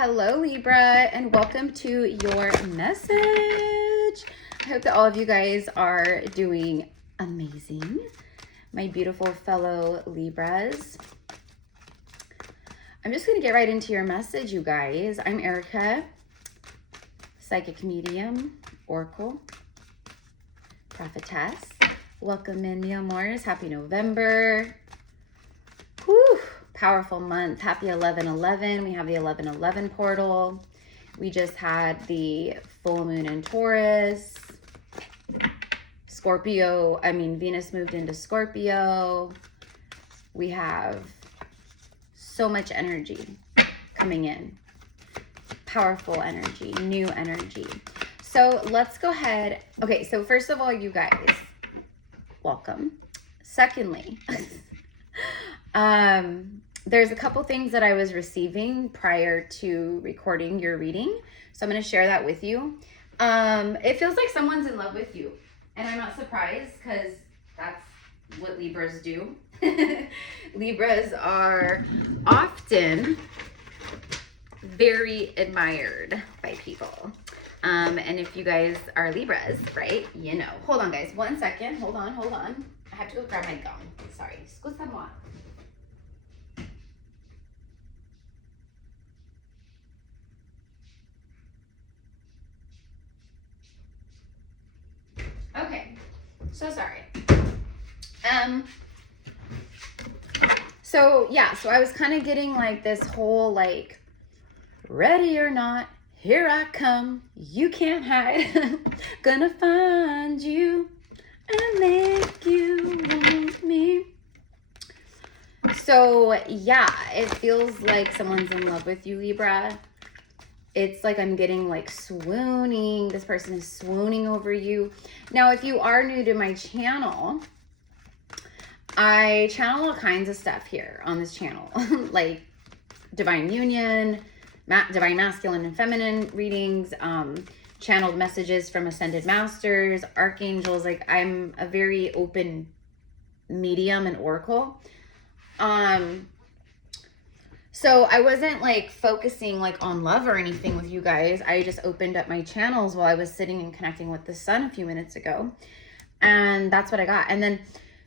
Hello, Libra, and welcome to your message. I hope that all of you guys are doing amazing. My beautiful fellow Libras. I'm just going to get right into your message, you guys. I'm Erica, psychic medium, oracle, prophetess. Welcome in, mi amores. Happy November. Whew. Powerful month. Happy 11/11. We have the 11/11 portal. We just had the full moon in Taurus. Venus moved into Scorpio. We have so much energy coming in. Powerful energy, new energy. So let's go ahead. Okay, so first of all, you guys, welcome. Secondly, there's a couple things that I was receiving prior to recording your reading. So I'm going to share that with you. It feels like someone's in love with you. And I'm not surprised because that's what Libras do. Libras are often very admired by people. And if you guys are Libras, right, you know. Hold on, guys. 1 second. Hold on. I have to go grab my gum. Sorry. Excuse-moi. Okay, so sorry. So I was kind of getting like this whole like, ready or not, here I come, you can't hide, gonna find you and make you want me. So yeah, it feels like someone's in love with you, Libra. It's like I'm getting like swooning. This person is swooning over you. Now, if you are new to my channel, I channel all kinds of stuff here on this channel, like divine union, divine masculine and feminine readings, channeled messages from ascended masters, archangels. Like I'm a very open medium and oracle. So I wasn't like focusing like on love or anything with you guys. I just opened up my channels while I was sitting and connecting with the sun a few minutes ago. And that's what I got. And then,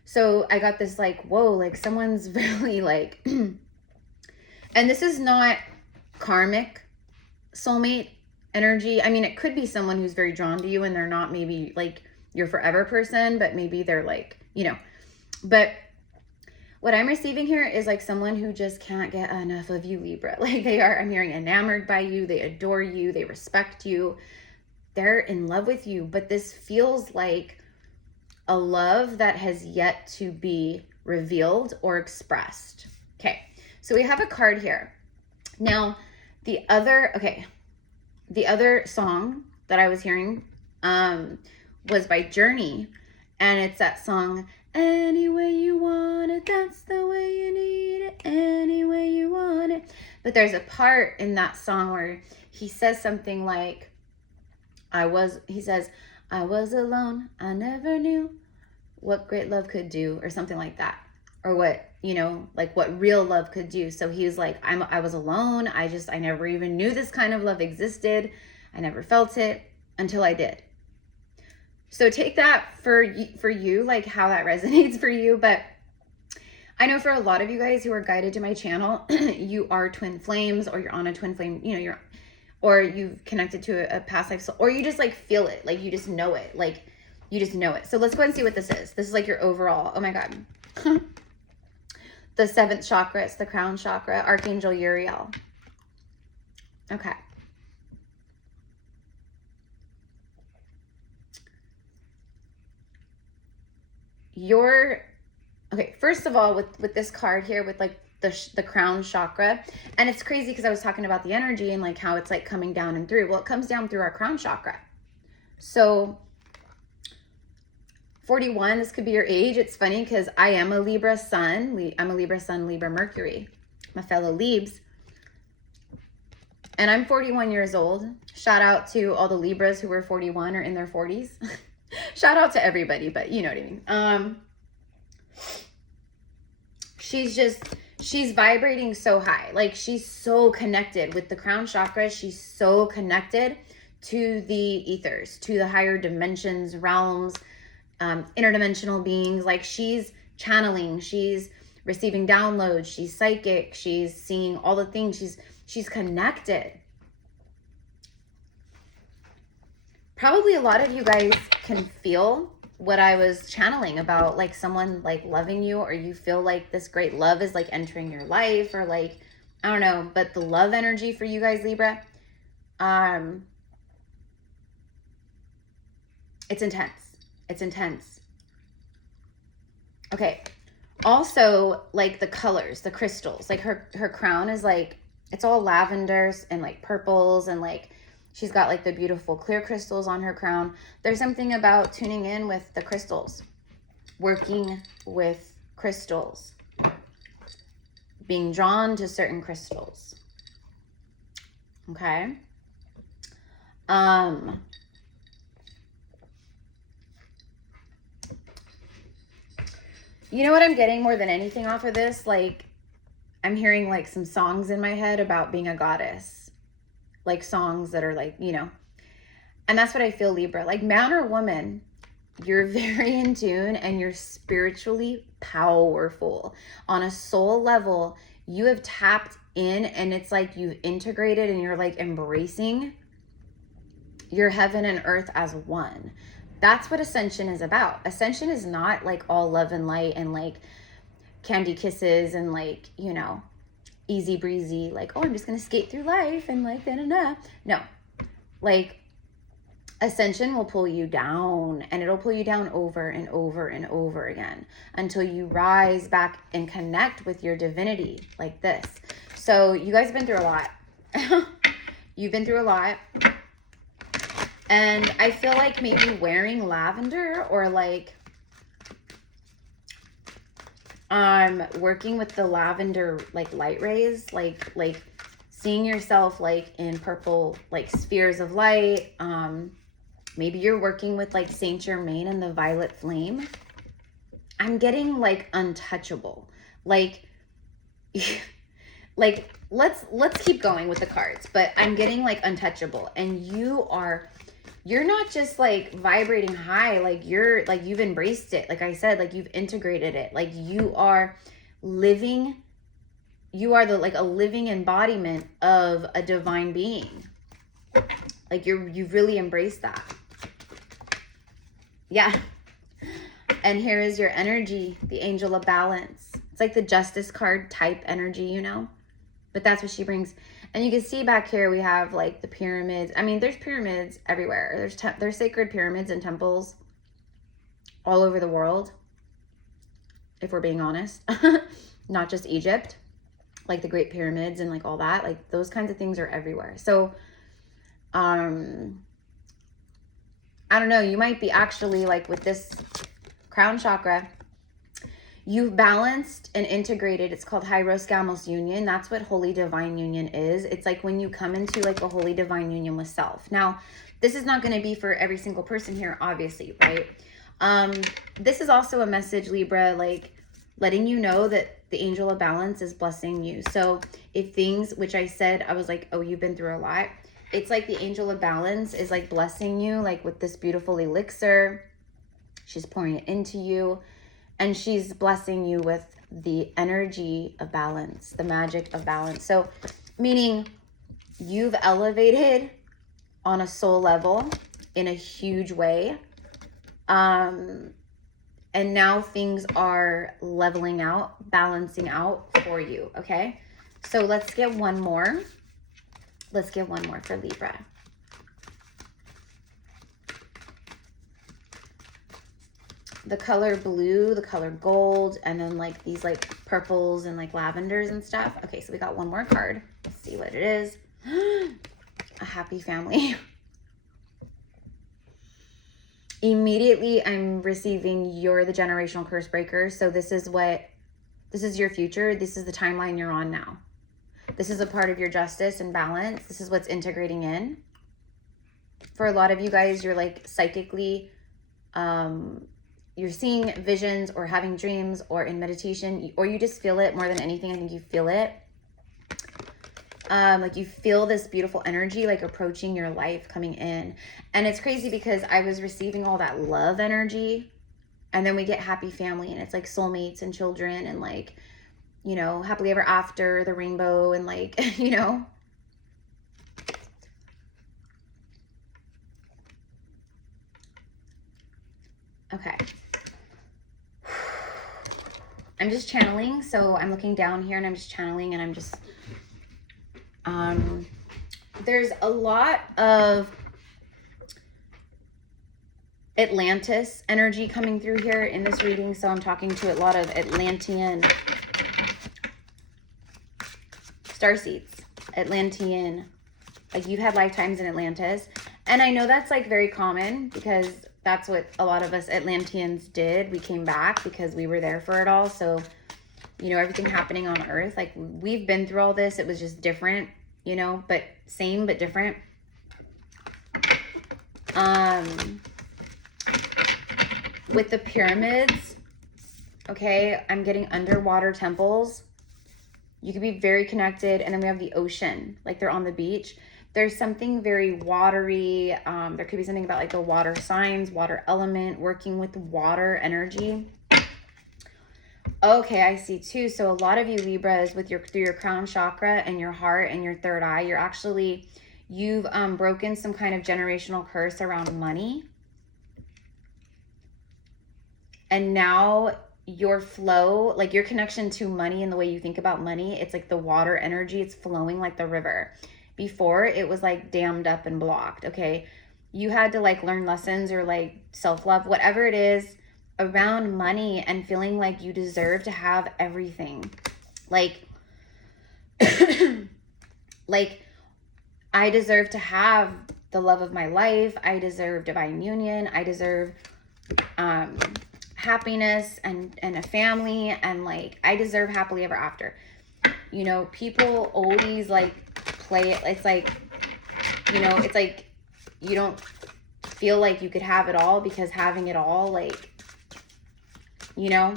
so I got this like, whoa, like someone's really like, and this is not karmic soulmate energy. I mean, it could be someone who's very drawn to you and they're not maybe like your forever person, but maybe they're like, you know, but what I'm receiving here is like someone who just can't get enough of you, Libra. Like they are, I'm hearing enamored by you. They adore you. They respect you. They're in love with you. But this feels like a love that has yet to be revealed or expressed. Okay. So we have a card here. Now, the other song that I was hearing was by Journey. And it's that song, any way you want it, that's the way you need it, any way you want it. But there's a part in that song where he says something like, I was alone, I never knew what great love could do, or something like that. Or what, you know, like what real love could do. So he was like, I was alone, I never even knew this kind of love existed. I never felt it until I did. So take that for you, like how that resonates for you. But I know for a lot of you guys who are guided to my channel, you are twin flames, or you're on a twin flame, you know, or you've connected to a past life soul, or you just like feel it, like you just know it, like you just know it. So let's go ahead and see what this is. This is like your overall, oh my God. The 7th chakra, it's the crown chakra, Archangel Uriel. Okay. Okay, first of all, with this card here, with like the crown chakra, and it's crazy because I was talking about the energy and like how it's like coming down and through. Well, it comes down through our crown chakra. So 41, this could be your age. It's funny because I am a Libra sun. I'm a Libra sun, Libra Mercury, my fellow Libs. And I'm 41 years old. Shout out to all the Libras who were 41 or in their 40s. Shout out to everybody, but you know what I mean. She's just, she's vibrating so high. Like, she's so connected with the crown chakra. She's so connected to the ethers, to the higher dimensions, realms, interdimensional beings. Like, she's channeling, she's receiving downloads, she's psychic, she's seeing all the things, she's connected. Probably a lot of you guys can feel what I was channeling about, like someone like loving you, or you feel like this great love is like entering your life, or like, I don't know, but the love energy for you guys, Libra, it's intense. It's intense. Okay. Also, like the colors, the crystals, like her crown is like, it's all lavenders and like purples, and like she's got like the beautiful clear crystals on her crown. There's something about tuning in with the crystals, working with crystals, being drawn to certain crystals. Okay. You know what I'm getting more than anything off of this? Like, I'm hearing like some songs in my head about being a goddess. Like songs that are like, you know. And that's what I feel, Libra. Like, man or woman, you're very in tune and you're spiritually powerful. On a soul level, you have tapped in, and it's like you've integrated and you're like embracing your heaven and earth as one. That's what ascension is about. Ascension is not like all love and light and like candy kisses and like, you know, easy breezy, like, oh, I'm just going to skate through life and like, da-da-da. No, like ascension will pull you down, and it'll pull you down over and over and over again until you rise back and connect with your divinity like this. So you guys have been through a lot. You've been through a lot. And I feel like maybe wearing lavender, or like working with the lavender like light rays, like seeing yourself like in purple like spheres of light. Maybe you're working with like Saint Germain and the violet flame. I'm getting like untouchable. Like like let's keep going with the cards, but I'm getting like untouchable, and you're not just like vibrating high, like you've embraced it. Like I said, like you've integrated it. Like you are living, you are like a living embodiment of a divine being. Like you've really embraced that. Yeah. And here is your energy, the angel of balance. It's like the justice card type energy, you know, but that's what she brings. And you can see back here, we have like the pyramids. I mean, there's pyramids everywhere. There's sacred pyramids and temples all over the world, if we're being honest. Not just Egypt, like the Great Pyramids and like all that. Like those kinds of things are everywhere. So, I don't know. You might be actually like with this crown chakra, you've balanced and integrated. It's called Hyros Gamos union. That's what holy divine union is. It's like when you come into like a holy divine union with self. Now, this is not going to be for every single person here, obviously, right? This is also a message, Libra, like letting you know that the angel of balance is blessing you. So if things, which I said, I was like, oh, you've been through a lot. It's like the angel of balance is like blessing you, like with this beautiful elixir. She's pouring it into you. And she's blessing you with the energy of balance, the magic of balance. So meaning you've elevated on a soul level in a huge way. And now things are leveling out, balancing out for you, okay? So let's get one more. Let's get one more for Libra. The color blue, the color gold, and then like these like purples and like lavenders and stuff. Okay, so we got one more card. Let's see what it is. A happy family. Immediately I'm receiving you're the generational curse breaker. So this is your future. This is the timeline you're on now. This is a part of your justice and balance. This is what's integrating in. For a lot of you guys, you're like psychically you're seeing visions or having dreams or in meditation, or you just feel it more than anything. I think you feel it. Like you feel this beautiful energy like approaching your life coming in. And it's crazy because I was receiving all that love energy, and then we get happy family, and it's like soulmates and children and like, you know, happily ever after, the rainbow, and like, you know. Okay. I'm just channeling. So I'm looking down here and I'm just channeling, and I'm just, there's a lot of Atlantis energy coming through here in this reading. So I'm talking to a lot of Atlantean starseeds, Atlantean, like you've had lifetimes in Atlantis. And I know that's like very common because that's what a lot of us Atlanteans did. We came back because we were there for it all. So, you know, everything happening on Earth, like we've been through all this. It was just different, you know, but same, but different. With the pyramids, okay, I'm getting underwater temples. You could be very connected. And then we have the ocean, like they're on the beach. There's something very watery. There could be something about like the water signs, water element, working with water energy. Okay, I see too. So a lot of you Libras with through your crown chakra and your heart and your third eye, you've broken some kind of generational curse around money. And now your flow, like your connection to money and the way you think about money, it's like the water energy. It's flowing like the river. Before, it was like dammed up and blocked, okay? You had to like learn lessons or like self-love, whatever it is, around money and feeling like you deserve to have everything. Like, like I deserve to have the love of my life. I deserve divine union. I deserve happiness and a family, and like I deserve happily ever after. You know, people always like play it. It's like, you know, it's like you don't feel like you could have it all because having it all, like, you know,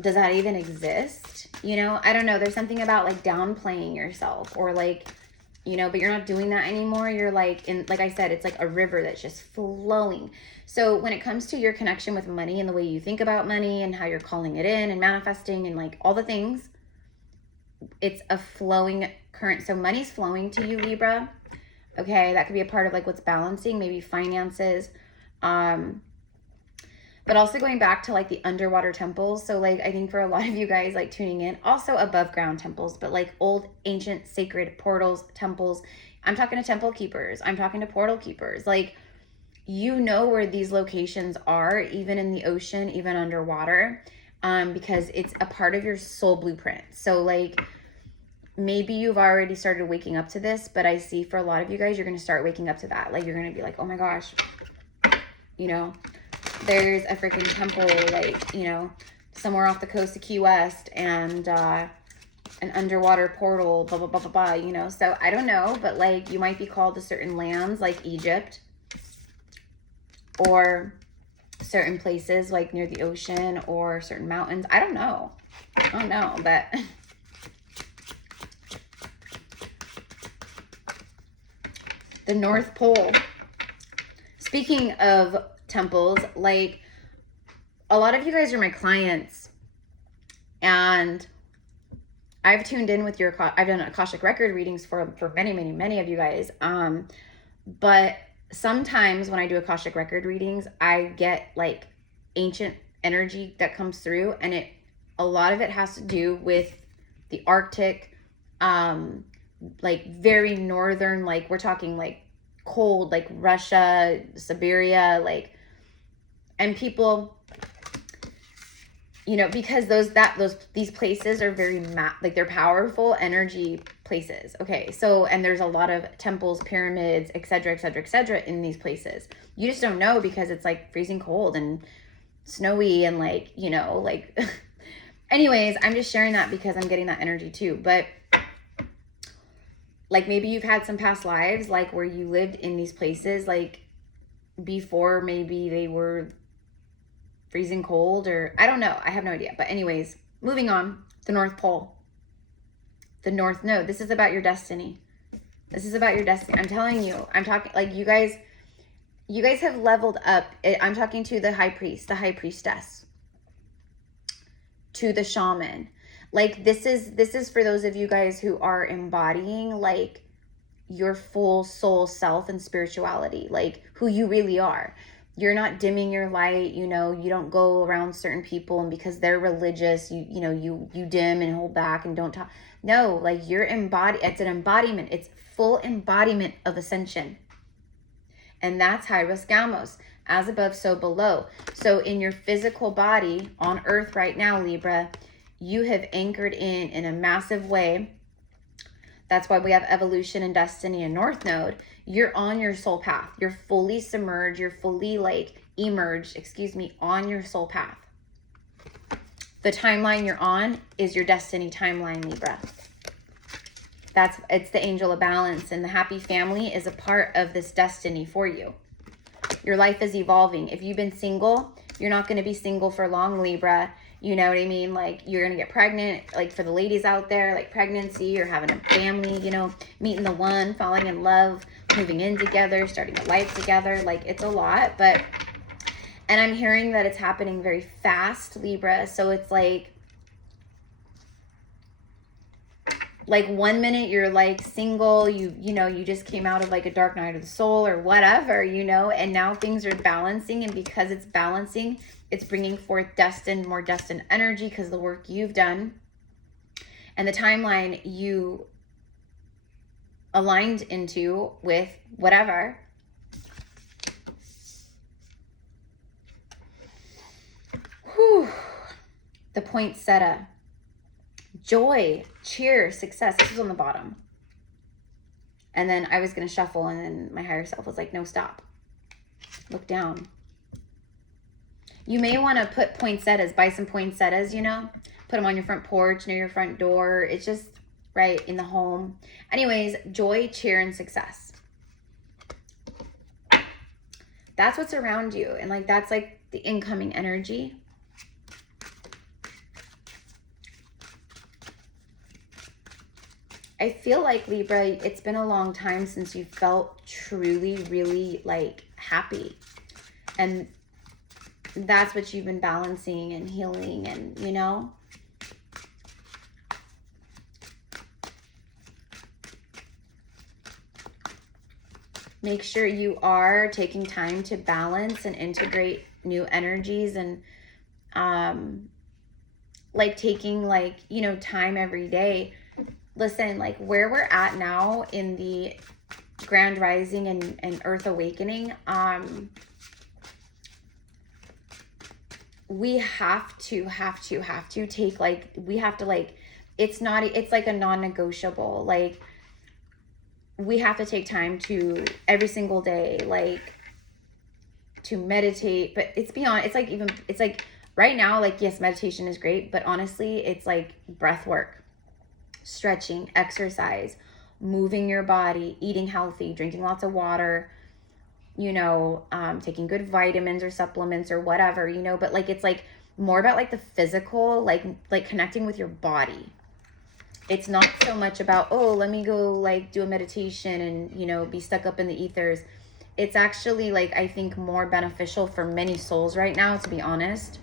does that even exist? You know, I don't know. There's something about like downplaying yourself, or like, you know, but you're not doing that anymore. You're like, like I said, it's like a river that's just flowing. So when it comes to your connection with money and the way you think about money and how you're calling it in and manifesting and like all the things, it's a flowing current. So money's flowing to you, Libra. Okay, that could be a part of like what's balancing, maybe finances. But also going back to like the underwater temples. So like I think for a lot of you guys like tuning in, also above ground temples, but like old ancient sacred portals, temples. I'm talking to temple keepers. I'm talking to portal keepers. Like, you know where these locations are, even in the ocean, even underwater, because it's a part of your soul blueprint. So like maybe you've already started waking up to this, but I see for a lot of you guys, you're going to start waking up to that. Like you're going to be like, oh my gosh, you know, there's a freaking temple, like, you know, somewhere off the coast of Key West, and an underwater portal, blah, blah, blah, blah, blah, you know. So I don't know, but like you might be called to certain lands like Egypt, or certain places like near the ocean, or certain mountains. I don't know, but the North Pole. Speaking of temples, like a lot of you guys are my clients, and I've tuned in with I've done Akashic record readings for many of you guys. But sometimes when I do Akashic record readings, I get like ancient energy that comes through, and a lot of it has to do with the Arctic, like very northern, like we're talking like cold, like Russia, Siberia, like, and people, you know, because these places are very like they're powerful energy places. Okay, so, and there's a lot of temples, pyramids, etc., in these places. You just don't know because it's like freezing cold and snowy and like, you know, like anyways, I'm just sharing that because I'm getting that energy too. But like maybe you've had some past lives like where you lived in these places, like before maybe they were freezing cold, or I don't know. I have no idea. But anyways, moving on. The North Pole. The North Node. This is about your destiny. This is about your destiny. I'm telling you. I'm talking like you guys have leveled up. I'm talking to the high priest, the high priestess, to the shaman. Like this is for those of you guys who are embodying like your full soul self and spirituality, like who you really are. You're not dimming your light, you know, you don't go around certain people and because they're religious, you dim and hold back and don't talk. No, like you're embodied. It's an embodiment. It's full embodiment of ascension. And that's Hieros Gamos, as above, so below. So in your physical body on earth right now, Libra, you have anchored in a massive way. That's why we have evolution and destiny and North Node. You're on your soul path. You're fully submerged. You're fully like emerged, on your soul path. The timeline you're on is your destiny timeline, Libra. It's the angel of balance, and the happy family is a part of this destiny for you. Your life is evolving. If you've been single, you're not going to be single for long, Libra. You know what I mean? Like you're going to get pregnant, like for the ladies out there, like pregnancy or having a family, you know, meeting the one, falling in love, moving in together, starting a life together. Like it's a lot, and I'm hearing that it's happening very fast, Libra. So it's like 1 minute you're like single, you know, you just came out of like a dark night of the soul or whatever, you know, and now things are balancing. And because it's balancing, it's bringing forth more destined energy because of the work you've done and the timeline you aligned into with whatever. Whew. The poinsettia. Joy, cheer, success. This was on the bottom. And then I was going to shuffle, and then my higher self was like, no, stop. Look down. You may want to put poinsettias, buy some poinsettias, you know, put them on your front porch, near your front door. It's just right in the home. Anyways, joy, cheer, and success. That's what's around you. And like, that's like the incoming energy. I feel like, Libra, it's been a long time since you felt truly, really like happy. And that's what you've been balancing and healing and, you know. Make sure you are taking time to balance and integrate new energies and like taking like, you know, time every day. Listen, like where we're at now in the grand rising and earth awakening, we have to take like, we have to like, it's like a non-negotiable. Like we have to take time to every single day, like to meditate, but it's beyond, it's like right now, like, yes, meditation is great, but honestly, it's like breath work. Stretching, exercise, moving your body, eating healthy, drinking lots of water, you know, taking good vitamins or supplements or whatever, you know, but like, it's like more about like the physical, like connecting with your body. It's not so much about, oh, let me go like do a meditation and, you know, be stuck up in the ethers. It's actually like, I think more beneficial for many souls right now, to be honest.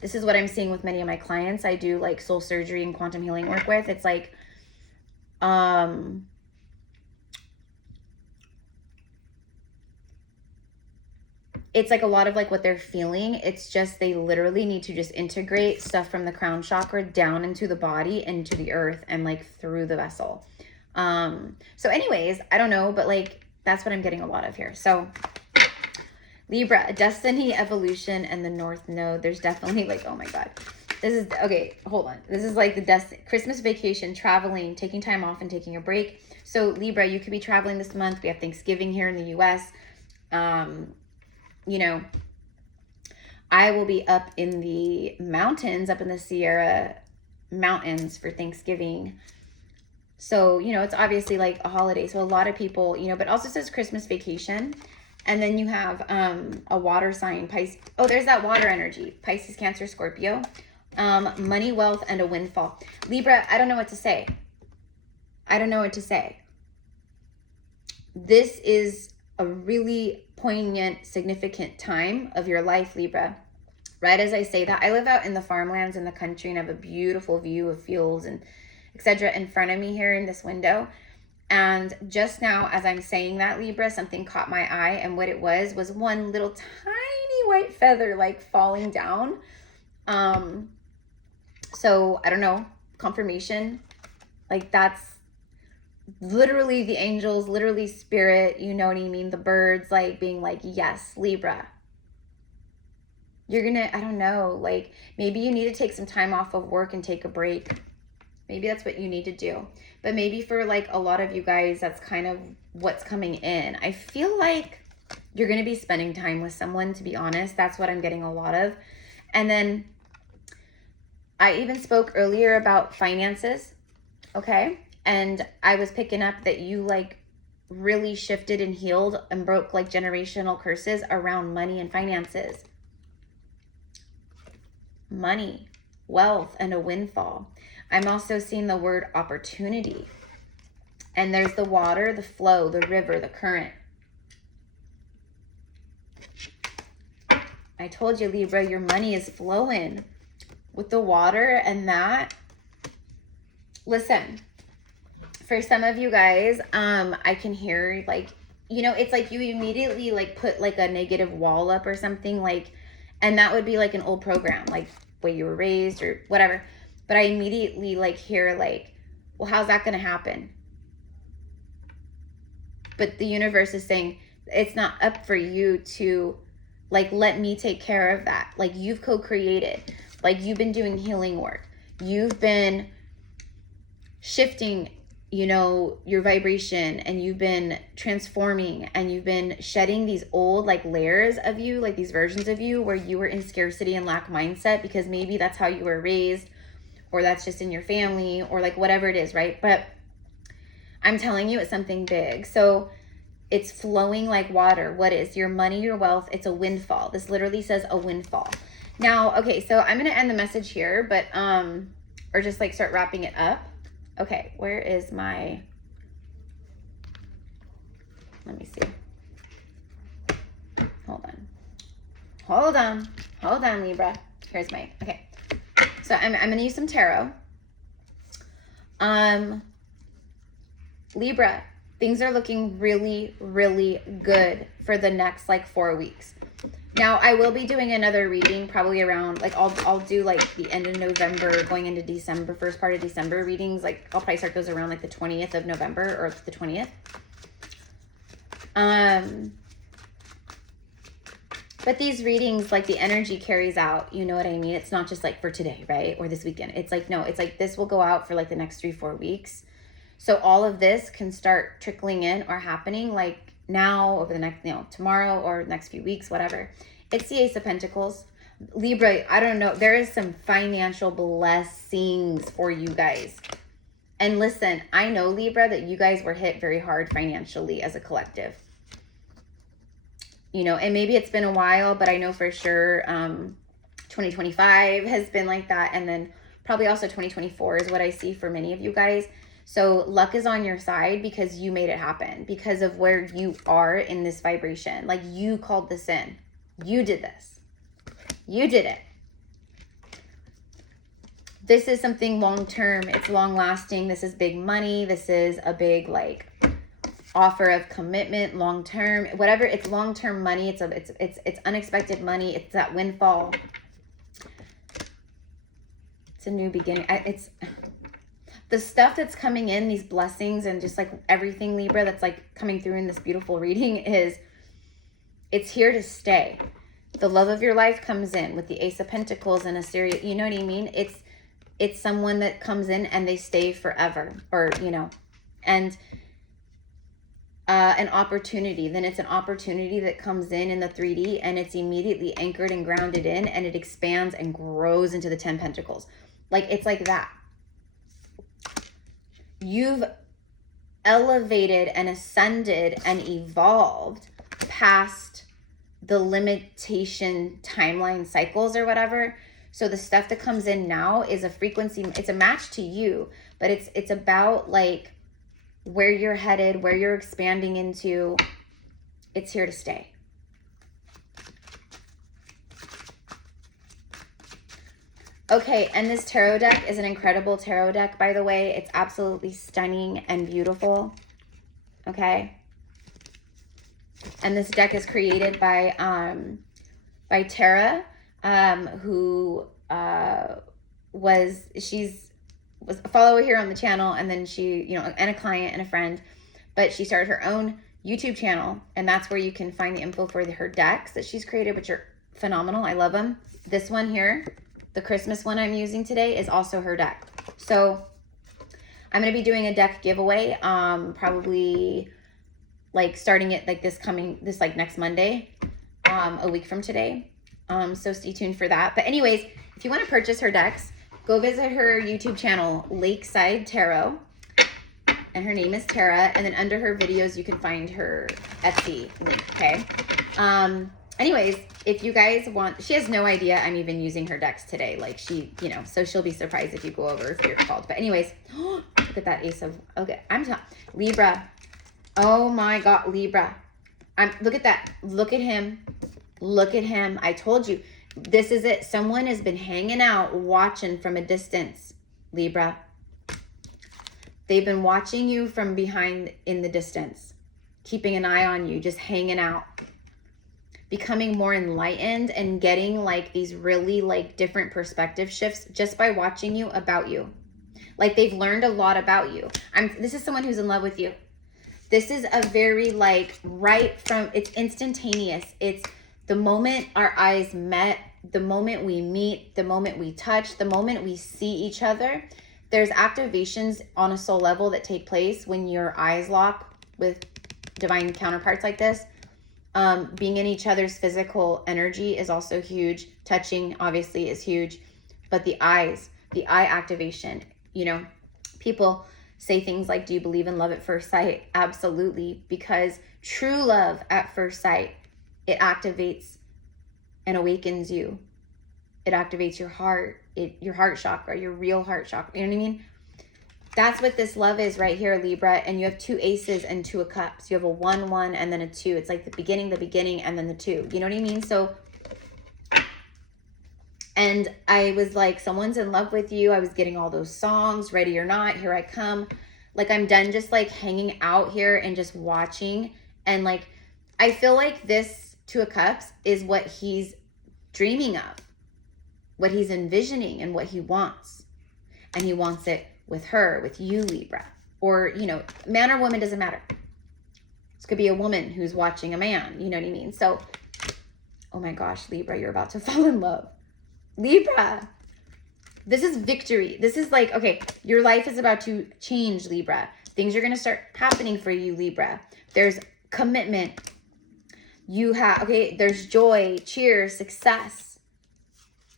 This is what I'm seeing with many of my clients I do like soul surgery and quantum healing work with. It's like, it's like a lot of like what they're feeling. It's just, they literally need to just integrate stuff from the crown chakra down into the body, into the earth, and like through the vessel. So anyways, I don't know, but like, that's what I'm getting a lot of here. So Libra, destiny, evolution, and the North Node. There's definitely like, oh my God. This is, okay, hold on. This is like the Christmas vacation, traveling, taking time off and taking a break. So Libra, you could be traveling this month. We have Thanksgiving here in the US. You know, I will be up in the mountains, up in the Sierra Mountains for Thanksgiving. So, you know, it's obviously like a holiday. So a lot of people, you know, but also says Christmas vacation. And then you have a water sign, Pisces. Oh, there's that water energy, Pisces, Cancer, Scorpio. Money, wealth, and a windfall. Libra, I don't know what to say. I don't know what to say. This is a really poignant, significant time of your life, Libra. Right as I say that, I live out in the farmlands in the country and have a beautiful view of fields and etc. in front of me here in this window. And just now, as I'm saying that, Libra, something caught my eye, and what it was one little tiny white feather like falling down. So I don't know, confirmation, like that's literally the angels, literally spirit, you know what I mean? The birds like being like, yes, Libra, you're gonna, I don't know, like maybe you need to take some time off of work and take a break. Maybe that's what you need to do. But maybe for like a lot of you guys, that's kind of what's coming in. I feel like you're going to be spending time with someone, to be honest. That's what I'm getting a lot of. And then I even spoke earlier about finances, okay? And I was picking up that you like really shifted and healed and broke like generational curses around money and finances. Money, wealth, and a windfall. I'm also seeing the word opportunity. And there's the water, the flow, the river, the current. I told you, Libra, your money is flowing with the water and that. Listen, for some of you guys, I can hear like, you know, it's like you immediately like put like a negative wall up or something like, and that would be like an old program, like way you were raised or whatever. But I immediately like hear like, well, how's that going to happen? But the universe is saying it's not up for you to like, let me take care of that. Like you've co-created, like you've been doing healing work. You've been shifting, you know, your vibration, and you've been transforming, and you've been shedding these old like layers of you, like these versions of you where you were in scarcity and lack mindset because maybe that's how you were raised, or that's just in your family, or like whatever it is, right? But I'm telling you, it's something big. So it's flowing like water. What is your money, your wealth? It's a windfall. This literally says a windfall. Now, okay, so I'm going to end the message here, but, or just like start wrapping it up. Okay, where is my, let me see. Hold on, Libra. Here's my, okay. So I'm going to use some tarot. Libra, things are looking really, really good for the next like 4 weeks. Now I will be doing another reading probably around like, I'll do like the end of November going into December, first part of December readings. Like I'll probably start those around like the 20th of November or the 20th. But these readings, like the energy carries out, you know what I mean? It's not just like for today, right? Or this weekend. It's like, no, it's like this will go out for like the next 3-4 weeks. So all of this can start trickling in or happening like now over the next, you know, tomorrow or next few weeks, whatever. It's the Ace of Pentacles. Libra, I don't know. There is some financial blessings for you guys. And listen, I know, Libra, that you guys were hit very hard financially as a collective. You know, and maybe it's been a while, but I know for sure 2025 has been like that. And then probably also 2024 is what I see for many of you guys. So luck is on your side because you made it happen, because of where you are in this vibration. Like you called this in. You did this. You did it. This is something long-term. It's long-lasting. This is big money. This is a big like offer of commitment, long-term, whatever. It's long-term money. It's unexpected money. It's that windfall. It's a new beginning. It's the stuff that's coming in, these blessings and just like everything, Libra, that's like coming through in this beautiful reading is, it's here to stay. The love of your life comes in with the Ace of Pentacles and a serious, you know what I mean? It's someone that comes in and they stay forever, or, you know, and an opportunity. Then it's an opportunity that comes in the 3D, and it's immediately anchored and grounded in, and it expands and grows into the 10 Pentacles. Like, it's like that. You've elevated and ascended and evolved past the limitation timeline cycles or whatever. So the stuff that comes in now is a frequency, it's a match to you, but it's about like where you're headed, where you're expanding into. It's here to stay. Okay, and this tarot deck is an incredible tarot deck, by the way. It's absolutely stunning and beautiful. Okay. And this deck is created by Tara, who was a follower here on the channel, and then she, you know, and a client and a friend, but she started her own YouTube channel, and that's where you can find the info for her decks that she's created, which are phenomenal. I love them. This one here, the Christmas one I'm using today, is also her deck. So I'm going to be doing a deck giveaway, probably like starting it like this like next Monday, a week from today. So stay tuned for that. But anyways, if you want to purchase her decks, go visit her YouTube channel, Lakeside Tarot. And her name is Tara. And then under her videos, you can find her Etsy link, okay? Anyways, if you guys want, she has no idea I'm even using her decks today. Like she, you know, so she'll be surprised if you go over if you're called. But anyways, look at that Ace of, okay, Libra. Oh my God, Libra. Look at that. Look at him. Look at him. I told you, this is it. Someone has been hanging out, watching from a distance, Libra. They've been watching you from behind in the distance, keeping an eye on you, just hanging out, becoming more enlightened and getting like these really like different perspective shifts just by watching you, about you. Like they've learned a lot about you. This is someone who's in love with you. This is a very like it's instantaneous. It's the moment our eyes met, the moment we meet, the moment we touch, the moment we see each other. There's activations on a soul level that take place when your eyes lock with divine counterparts like this. Being in each other's physical energy is also huge. Touching obviously is huge, but the eye activation, you know, people say things like, do you believe in love at first sight? Absolutely. Because true love at first sight, it activates and awakens you. It activates your heart, your heart chakra, your real heart chakra. You know what I mean? That's what this love is right here, Libra. And you have 2 aces and 2 of cups. You have a 1, 1, and then a 2. It's like the beginning, and then the 2. You know what I mean? So, and I was like, someone's in love with you. I was getting all those songs, Ready or Not, Here I Come. Like I'm done just like hanging out here and just watching. And like, I feel like this 2 of cups is what he's dreaming of, what he's envisioning and what he wants. And he wants it with her, with you, Libra. Or, you know, man or woman, doesn't matter. This could be a woman who's watching a man, you know what I mean? So, oh my gosh, Libra, you're about to fall in love. Libra, this is victory. This is like, okay, your life is about to change, Libra. Things are going to start happening for you, Libra. There's commitment. There's joy, cheer, success.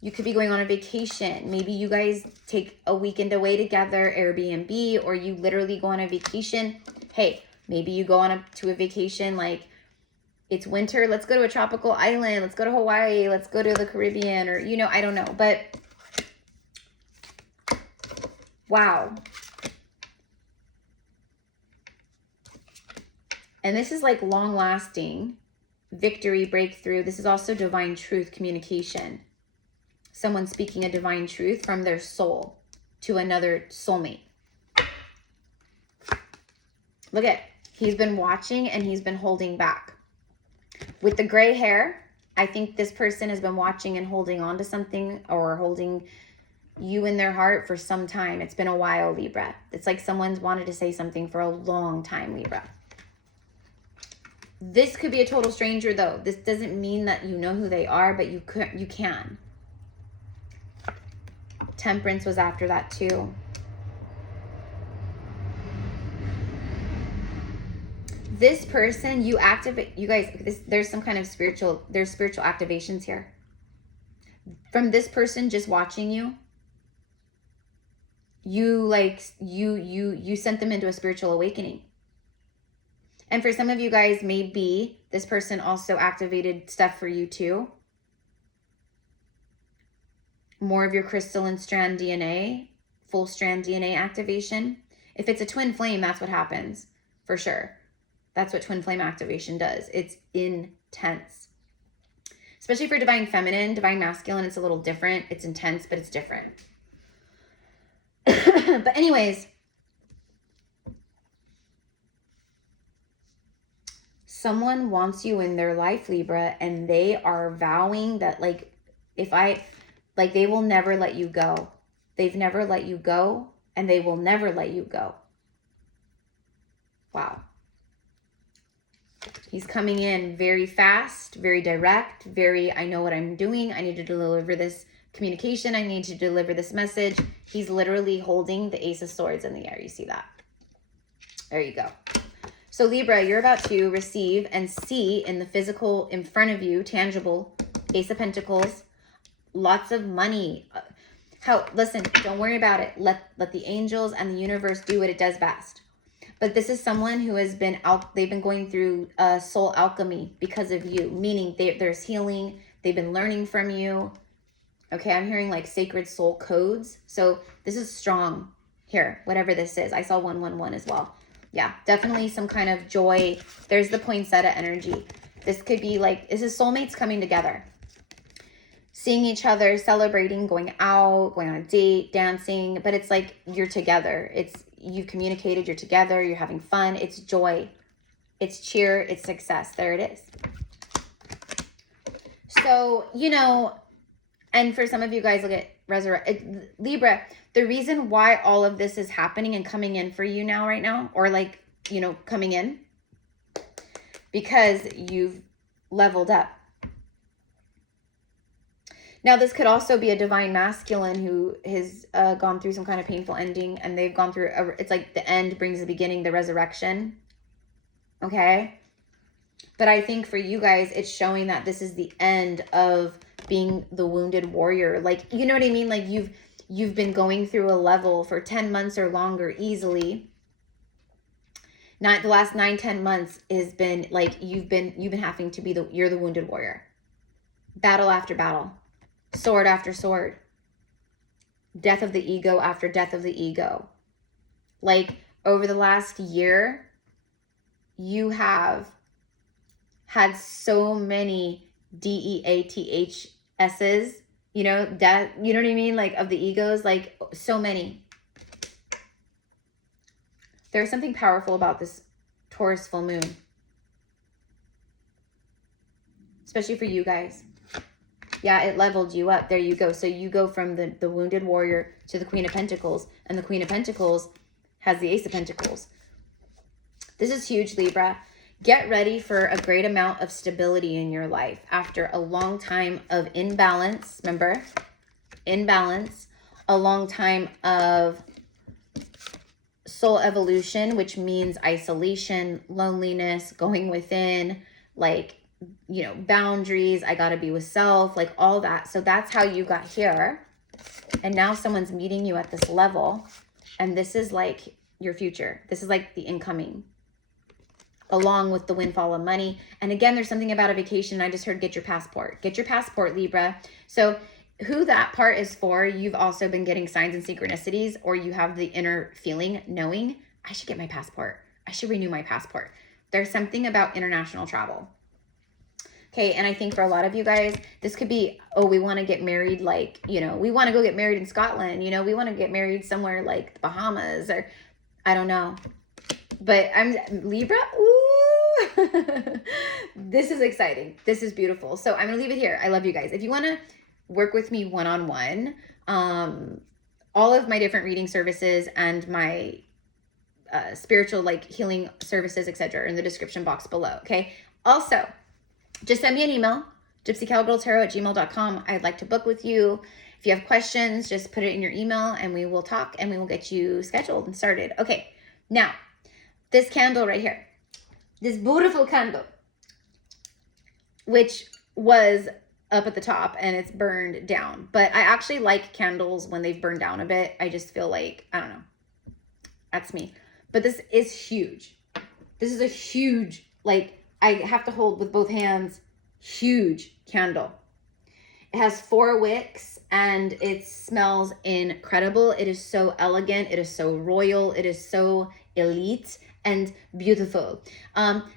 You could be going on a vacation. Maybe you guys take a weekend away together, Airbnb, or you literally go on a vacation. Hey, maybe you go to a vacation like it's winter. Let's go to a tropical island. Let's go to Hawaii. Let's go to the Caribbean, or, you know, I don't know. But wow. And this is like long lasting victory, breakthrough. This is also divine truth communication. Someone speaking a divine truth from their soul to another soulmate. Look at, he's been watching and he's been holding back. With the gray hair, I think this person has been watching and holding on to something, or holding you in their heart for some time. It's been a while, Libra. It's like someone's wanted to say something for a long time, Libra. This could be a total stranger, though. This doesn't mean that you know who they are, but you can. Temperance was after that too. This person, you activate, you guys, there's some kind of spiritual activations here. From this person just watching you, you sent them into a spiritual awakening. And for some of you guys, maybe this person also activated stuff for you too. More of your crystalline strand DNA, full strand DNA activation. If it's a twin flame, that's what happens for sure. That's what twin flame activation does. It's intense. Especially for divine feminine, divine masculine, it's a little different. It's intense, but it's different. But anyways, someone wants you in their life, Libra, and they are vowing that, like, they will never let you go. They've never let you go, and they will never let you go. Wow. He's coming in very fast, very direct, very, I know what I'm doing. I need to deliver this communication. I need to deliver this message. He's literally holding the Ace of Swords in the air. You see that? There you go. So Libra, you're about to receive and see in the physical in front of you, tangible, Ace of Pentacles, lots of money. Listen, don't worry about it. Let the angels and the universe do what it does best. But this is someone who has been they've been going through soul alchemy because of you, meaning there's healing. They've been learning from you. Okay, I'm hearing like sacred soul codes. So this is strong here, whatever this is. I saw 111 as well. Yeah, definitely some kind of joy. There's the poinsettia energy. This could be like, this is soulmates coming together. Seeing each other, celebrating, going out, going on a date, dancing. But it's like you're together. You've communicated, you're together, you're having fun. It's joy. It's cheer. It's success. There it is. So, and for some of you guys, look at Libra, the reason why all of this is happening and coming in for you now, right now, or like, coming in, because you've leveled up. Now, this could also be a divine masculine who has gone through some kind of painful ending, and they've gone through, it's like the end brings the beginning, the resurrection. Okay? But I think for you guys, it's showing that this is the end of being the wounded warrior. Like, you know what I mean? Like you've been going through a level for 10 months or longer easily. Not the last 9-10 months has been like you've been having to be you're the wounded warrior. Battle after battle. Sword after sword. Death of the ego after death of the ego. Like over the last year, you have had so many DEATHS's, death, you know what I mean? Like of the egos, like so many. There's something powerful about this Taurus full moon. Especially for you guys. Yeah, it leveled you up. There you go. So you go from the wounded warrior to the Queen of Pentacles. And the Queen of Pentacles has the Ace of Pentacles. This is huge, Libra. Get ready for a great amount of stability in your life after a long time of imbalance. Remember? Imbalance. A long time of soul evolution, which means isolation, loneliness, going within, like, boundaries. I got to be with self, like all that. So that's how you got here. And now someone's meeting you at this level. And this is like your future. This is like the incoming, along with the windfall of money. And again, there's something about a vacation. I just heard get your passport. Get your passport, Libra. So who that part is for, you've also been getting signs and synchronicities, or you have the inner feeling, knowing, I should get my passport. I should renew my passport. There's something about international travel. Okay, and I think for a lot of you guys, this could be, oh, we want to get married, like, we want to go get married in Scotland. We want to get married somewhere like the Bahamas, or I don't know. But I'm Libra. Ooh, this is exciting. This is beautiful. So I'm going to leave it here. I love you guys. If you want to work with me one-on-one, all of my different reading services and my spiritual, like healing services, etc., are in the description box below. Okay. Also, just send me an email, gypsycowgirltarot@gmail.com. I'd like to book with you. If you have questions, just put it in your email and we will talk and we will get you scheduled and started. Okay. Now, this candle right here, this beautiful candle, which was up at the top and it's burned down. But I actually like candles when they've burned down a bit. I just feel like, I don't know. That's me. But this is huge. This is a huge, like, I have to hold with both hands, huge candle. It has 4 wicks and it smells incredible. It is so elegant. It is so royal. It is so elite and beautiful.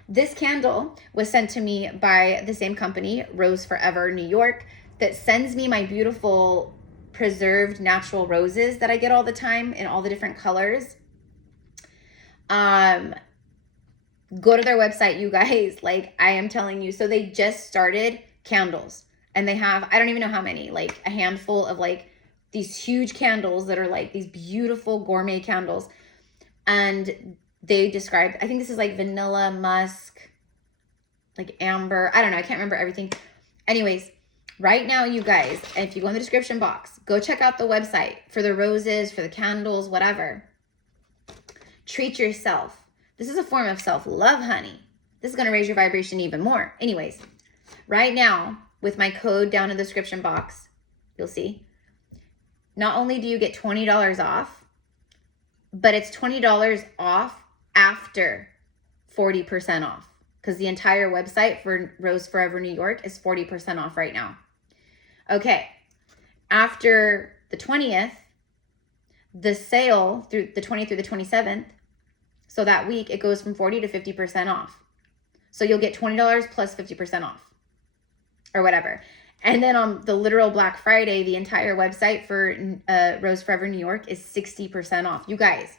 This candle was sent to me by the same company, Rose Forever New York, that sends me my beautiful preserved natural roses that I get all the time in all the different colors. Go to their website, you guys. Like, I am telling you. So they just started candles. And they have, I don't even know how many, like a handful of like these huge candles that are like these beautiful gourmet candles. And they described, I think this is like vanilla, musk, like amber. I don't know. I can't remember everything. Anyways, right now, you guys, if you go in the description box, go check out the website for the roses, for the candles, whatever. Treat yourself. This is a form of self-love, honey. This is going to raise your vibration even more. Anyways, right now, with my code down in the description box, you'll see, not only do you get $20 off, but it's $20 off after 40% off, because the entire website for Rose Forever New York is 40% off right now. Okay, after the 20th, the sale through the 20th through the 27th, so that week it goes from 40 to 50% off. So you'll get $20 plus 50% off. Or whatever. And then on the literal Black Friday, the entire website for Rose Forever New York is 60% off. You guys,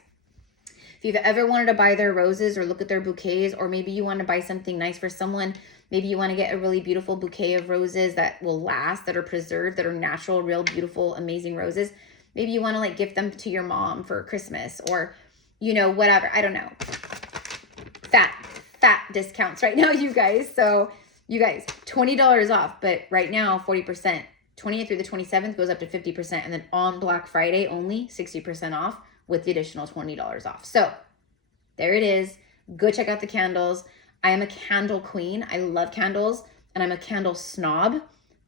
if you've ever wanted to buy their roses or look at their bouquets, or maybe you want to buy something nice for someone, maybe you want to get a really beautiful bouquet of roses that will last, that are preserved, that are natural, real, beautiful, amazing roses. Maybe you want to like gift them to your mom for Christmas, or, you know, whatever. I don't know. Fat discounts right now, you guys. So you guys, $20 off, but right now, 40%. 20th through the 27th goes up to 50%. And then on Black Friday, only 60% off with the additional $20 off. So there it is. Go check out the candles. I am a candle queen. I love candles, and I'm a candle snob.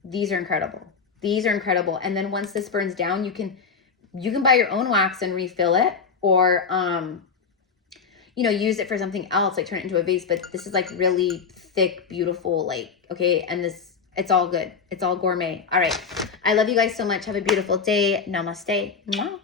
These are incredible. These are incredible. And then once this burns down, you can buy your own wax and refill it, or, you know, use it for something else, like turn it into a vase. But this is like really thick, beautiful, like, okay, and this, it's all good. It's all gourmet. All right. I love you guys so much. Have a beautiful day. Namaste. Mwah.